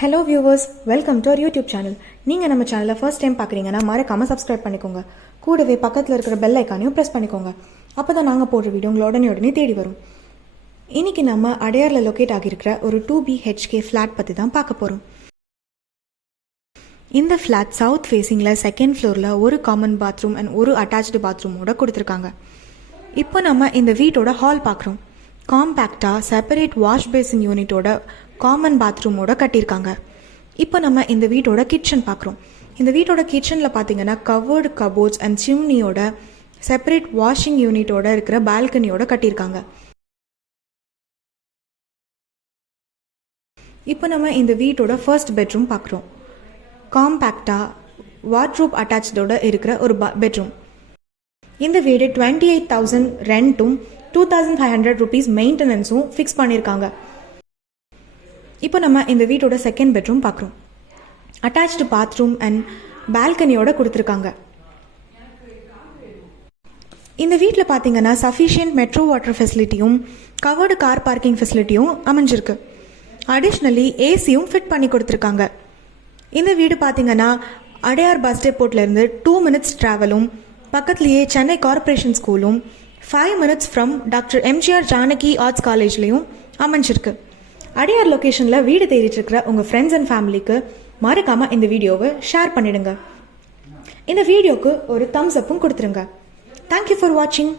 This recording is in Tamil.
Hello viewers, welcome to our YouTube channel. நீங்கள் நம்ம சேனலில் ஃபர்ஸ்ட் டைம் பார்க்குறீங்கன்னா மறக்காமல் சப்ஸ்கிரைப் பண்ணிக்கோங்க. கூடவே பக்கத்தில் இருக்கிற பெல் ஐக்கானையும் ப்ரெஸ் பண்ணிக்கோங்க. அப்போ தான் நாங்கள் போடுற வீடியோ உங்களை உடனே தேடி வரும். இன்றைக்கி நம்ம அடையாரில் லொக்கேட் ஆகியிருக்கிற ஒரு 2 BHK ஃப்ளாட் பற்றி தான் பார்க்க போகிறோம். இந்த ஃப்ளாட் சவுத் ஃபேஸிங்கில் செகண்ட் ஃப்ளோரில் ஒரு காமன் பாத்ரூம் அண்ட் ஒரு அட்டாச்டு பாத்ரூமோட கொடுத்துருக்காங்க. இப்போ நம்ம இந்த வீட்டோட ஹால் பார்க்குறோம். காம்பேக்டாக செப்பரேட் வாஷ் பேசின் யூனிட்டோட காமன் பாத்ரூமோட கட்டியிருக்காங்க. இப்போ நம்ம இந்த வீட்டோட கிச்சன் பார்க்குறோம். இந்த வீட்டோட கிச்சனில் பார்த்தீங்கன்னா கவர்டு கபோர்ட்ஸ் அண்ட் சிம்னியோட செப்பரேட் வாஷிங் யூனிட்டோட இருக்கிற பால்கனியோட கட்டியிருக்காங்க. இப்போ நம்ம இந்த வீட்டோட ஃபர்ஸ்ட் பெட்ரூம் பார்க்குறோம். காம்பேக்டாக வார்ட்ரூப் அட்டாச்சோட இருக்கிற ஒரு பெட்ரூம். இந்த வீடு 28,000 ரெண்ட்டும் 2,500 rupees மெயின்டெனன்ஸும் ஃபிக்ஸ் பண்ணியிருக்காங்க. இப்போ நம்ம இந்த வீட்டோட செகண்ட் பெட்ரூம் பார்க்குறோம். அட்டாச்டு பாத்ரூம் அண்ட் பால்கனியோட கொடுத்துருக்காங்க. இந்த வீட்டில் பார்த்தீங்கன்னா சஃபிஷியன்ட் மெட்ரோ வாட்டர் ஃபெசிலிட்டியும் கவர்டு கார் பார்க்கிங் ஃபெசிலிட்டியும் அமைஞ்சிருக்கு. அடிஷ்னலி ஏசியும் ஃபிட் பண்ணி கொடுத்துருக்காங்க. இந்த வீடு பார்த்தீங்கன்னா அடையார் பஸ் டெப்போட்லேருந்து 2 minutes ட்ராவலும், பக்கத்துலேயே சென்னை கார்பரேஷன் ஸ்கூலும் 5 minutes from doctor MGR Janaki arts காலேஜ்லேயும் அமைஞ்சிருக்கு. அடையார் லொக்கேஷனில் வீடு தேடிட்டு இருக்கிற உங்கள் ஃப்ரெண்ட்ஸ் அண்ட் ஃபேமிலிக்கு மறக்காமல் இந்த வீடியோவை ஷேர் பண்ணிடுங்க. இந்த வீடியோக்கு ஒரு தம்ஸ் அப்பும் கொடுத்துருங்க. தேங்க்யூ ஃபார் வாட்சிங்.